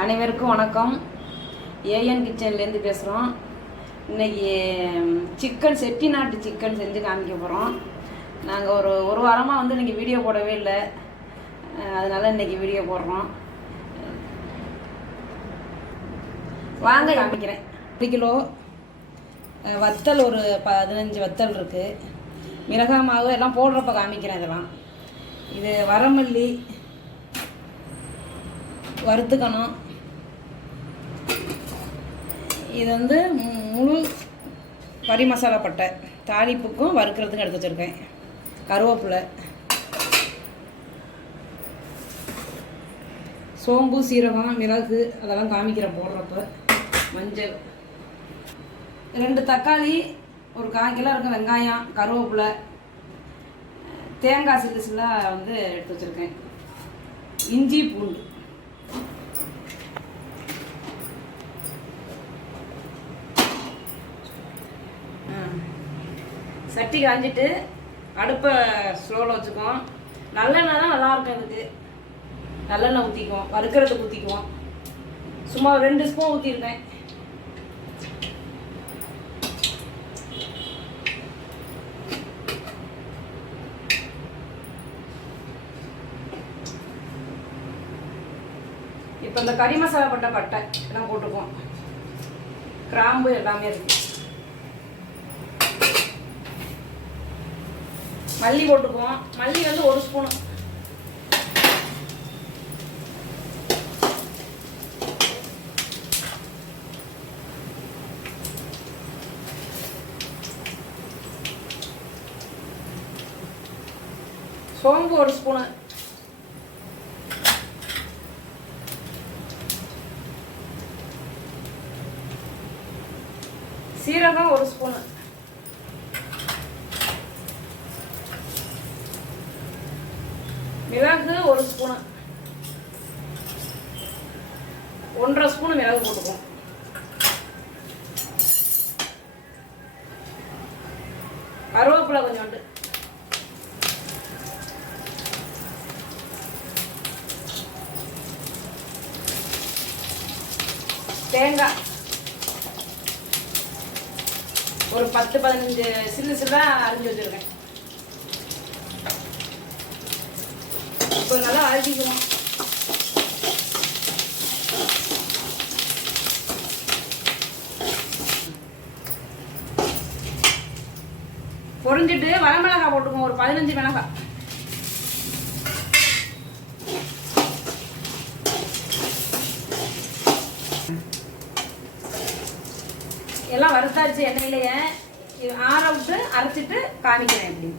அனைவருக்கும் வணக்கம். ஏஎன் கிச்சன்லேருந்து பேசுகிறோம். இன்றைக்கி சிக்கன் செட்டிநாட்டு சிக்கன் செஞ்சு காமிக்க போகிறோம். நாங்கள் ஒரு வாரமாக இன்றைக்கி வீடியோ போடவே இல்லை, அதனால் இன்றைக்கி வீடியோ போடுறோம். வாங்க காமிக்கிறேன். 1 கிலோ வத்தல், ஒரு 15 வத்தல் இருக்குது. மிளகாய் மாவு எல்லாம் போடுறப்ப காமிக்கிறேன். இதெல்லாம் இது வரமல்லி வறுத்துக்கணும். இது முழு கறி மசாலா பட்டை தாளிப்புக்கும் வறுக்கிறதுக்கும் எடுத்து வச்சுருக்கேன். கருவேப்பிலை, சோம்பு, சீரகம், மிளகு அதெல்லாம் காமிக்கிற போடுறப்ப. மஞ்சள், 2 தக்காளி, ஒரு 1/4 கிலோ இருக்க வெங்காயம், கருவேப்பிலை, தேங்காய் சில்லுலாம் எடுத்து வச்சுருக்கேன். இஞ்சி, பூண்டு. சட்டி காஞ்சிட்டு அடுப்பை ஸ்லோவில் வச்சுக்குவோம். நல்லெண்ணெய் தான் நல்லாயிருக்கும். இதுக்கு நல்லெண்ணெய் ஊற்றிக்குவோம், வறுக்கிறதுக்கு ஊற்றிக்குவோம். சும்மா 2 ஸ்பூன் ஊற்றிருக்கேன். இப்போ இந்த கறி மசாலா பட்டை எல்லாம் போட்டுக்குவோம். கிராம்பு எல்லாமே இருக்கு. மல்லி போட்டுக்குவோம். மல்லி 1 ஸ்பூனு. சோம்பு 1 ஸ்பூனு. சீரகம் 1 ஸ்பூனு. மிளகு 1 ஸ்பூனு. 1.5 ஸ்பூனு மிளகு போட்டுக்குவோம். கருவேப்பிலை கொஞ்சோண்டு. தேங்காய் ஒரு 10-15 சில்லா அரிஞ்சு வச்சிருக்கேன். இப்போ நல்லா அரைச்சிக்குவோம். பொரிஞ்சிட்டு வரமிளகாய் போட்டுக்குவோம். ஒரு 15 மிளகாய். எல்லாம் வறுத்தாச்சு எண்ணெயிலேயே. ஆற விட்டு அரைச்சிட்டு காமிக்கிறேன். எப்படி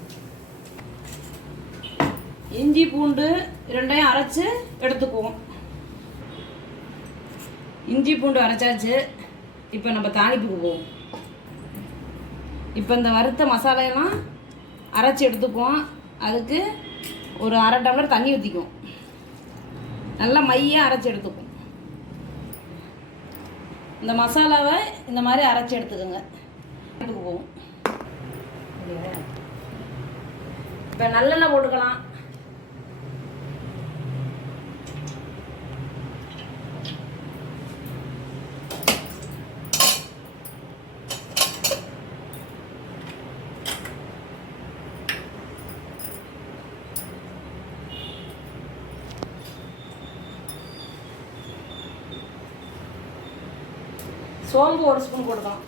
இஞ்சி பூண்டு 2ஐயும் அரைச்சி எடுத்துக்குவோம். இஞ்சி பூண்டு அரைச்சாச்சு. இப்போ நம்ம தாளிப்புக்கு போவோம். இப்போ இந்த வறுத்த மசாலையெல்லாம் அரைச்சி எடுத்துக்குவோம். அதுக்கு ஒரு 1/2 டம்ளர் தண்ணி ஊற்றிக்குவோம். நல்லா மையாக அரைச்சி எடுத்துக்குவோம். இந்த மசாலாவை இந்த மாதிரி அரைச்சி எடுத்துக்கோங்க. போவோம். இப்போ நல்லெண்ணெய் போட்டுக்கலாம். சோம்பு 1 ஸ்பூன் போட்டுக்கலாம்.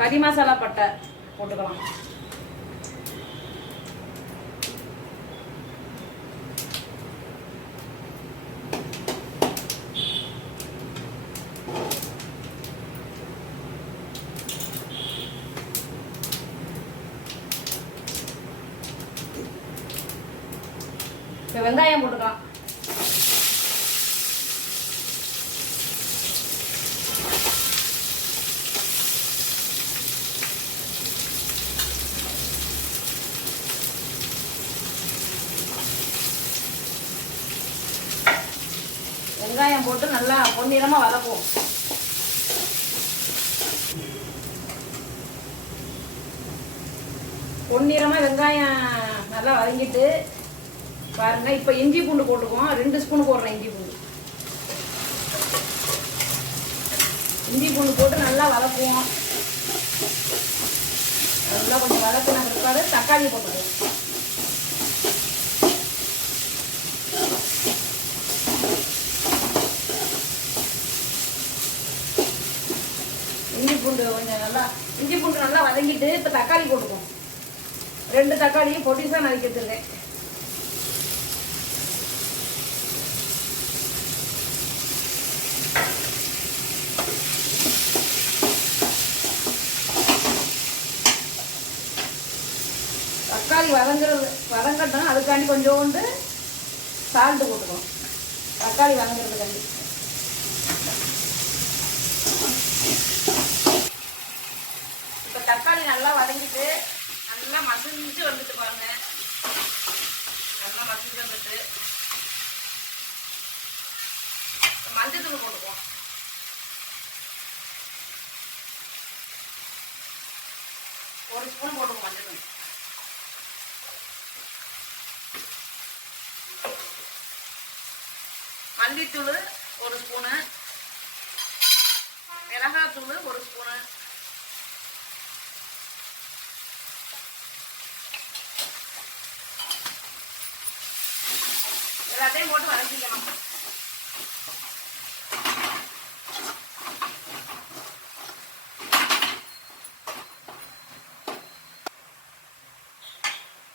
கறி மசாலா பட்டை போட்டுக்கலாம். இப்போ வெங்காயம் போட்டுக்கலாம். வெங்காயம் போட்டு நல்லா பொன்னிறமாக வதக்குவோம். பொன்னிறமாக வெங்காயம் நல்லா வதங்கிட்டு பாருங்க. இப்போ இஞ்சி பூண்டு போட்டுக்குவோம். 2 ஸ்பூன் போடுறேன் இஞ்சி பூண்டு. இஞ்சி பூண்டு போட்டு நல்லா வதக்குவோம். நல்லா கொஞ்சம் வதக்கின பிற்பாடு தக்காளி போட்டுக்குவோம். இஞ்சி பூண்டு நல்லா வதங்கிட்டு இப்போ தக்காளி போட்டுக்குவோம். 2 தக்காளியும் பொடிசா நறுக்கி வச்சிருக்கேன். தக்காளி வதங்கட்டும். அதுக்காண்டி கொஞ்சோண்டு சால்ட்டு போட்டுக்கணும். தக்காளி வதங்குறதுக்காண்டி. இப்போ தக்காளி நல்லா வதங்கிட்டு நல்லா மசிஞ்சு வந்துட்டு பாருங்க. நல்லா மசிஞ்சு வந்துட்டு மஞ்சள் தூள் போட்டுக்குவோம். ஒரு ஸ்பூன் போட்டுக்குவோம் மஞ்சள் தூள். மல்லித்தூள் 1 ஸ்பூனு, மிளகாத்தூள் 1 ஸ்பூனு, எல்லாத்தையும் போட்டு வதக்கிக்கணும்.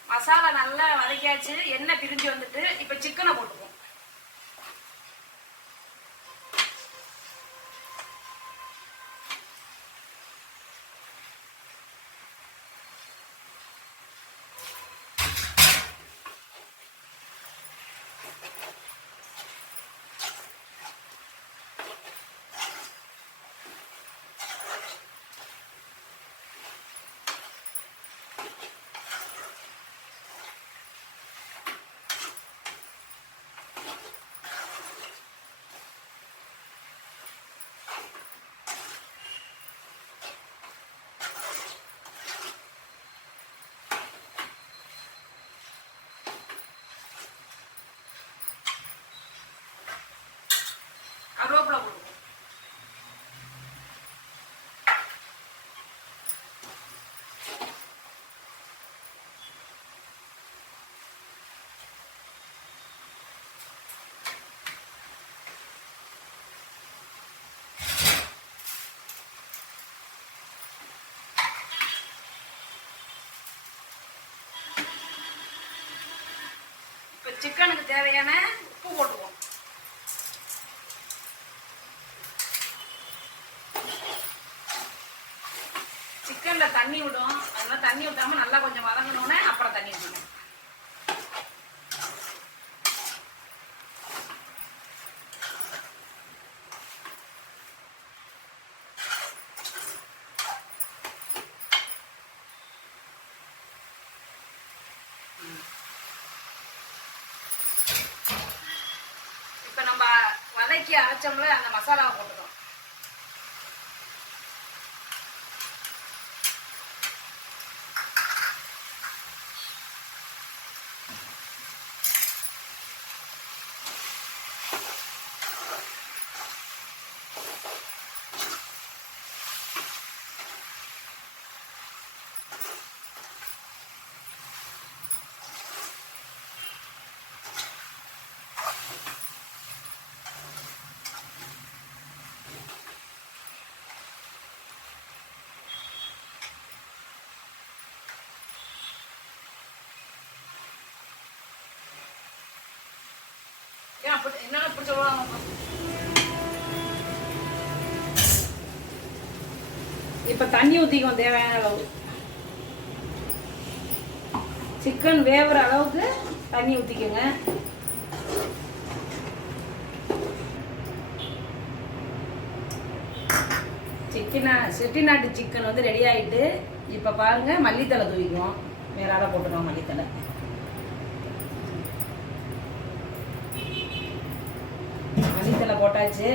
மசாலா நல்லா வதக்கியாச்சு. எண்ணெய் பிரிஞ்சு வந்துட்டு இப்போ சிக்கனை போட்டுக்குவோம். கருவேப்பிலை போடுவோம். இப்போ சிக்கனுக்கு தேவையான உப்பு போட்டுக்குவோம். சிக்கன்ல தண்ணி விடும். அதனால தண்ணி விட்டாம நல்லா கொஞ்சம் வதங்கணும்னே அப்புறம் தண்ணி ஊற்றணும். இப்ப நம்ம வதக்கி அரைச்சோம்ல அந்த மசாலாவை போட்டுக்கணும். என்ன இப்படி சொல்லுவாங்க? இப்ப தண்ணி ஊத்திக்குவோம் தேவையான அளவு. சிக்கன் வேவுற அளவுக்கு தண்ணி ஊத்திக்கோங்க. செட்டிநாட்டு சிக்கன் வந்து ரெடி ஆயிட்டு இப்ப பாருங்க மல்லித்தலை தூவிக்குவோம். மேலால போட்டுக்கோம் மல்லித்தலை. மல்லித்தலை போட்டாச்சு.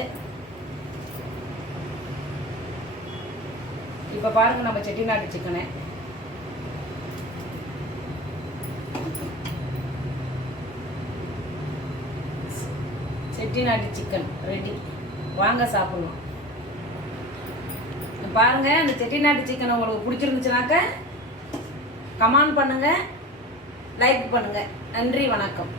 இப்ப பாருங்க நம்ம செட்டிநாட்டு சிக்கனை செட்டிநாட்டு சிக்கன் ரெடி. வாங்க சாப்பிடலாம். பாருங்க, அந்த செட்டிநாட்டு சிக்கன் உங்களுக்கு பிடிச்சிருந்துச்சுனாக்க கமெண்ட் பண்ணுங்க, லைக் பண்ணுங்க. நன்றி, வணக்கம்.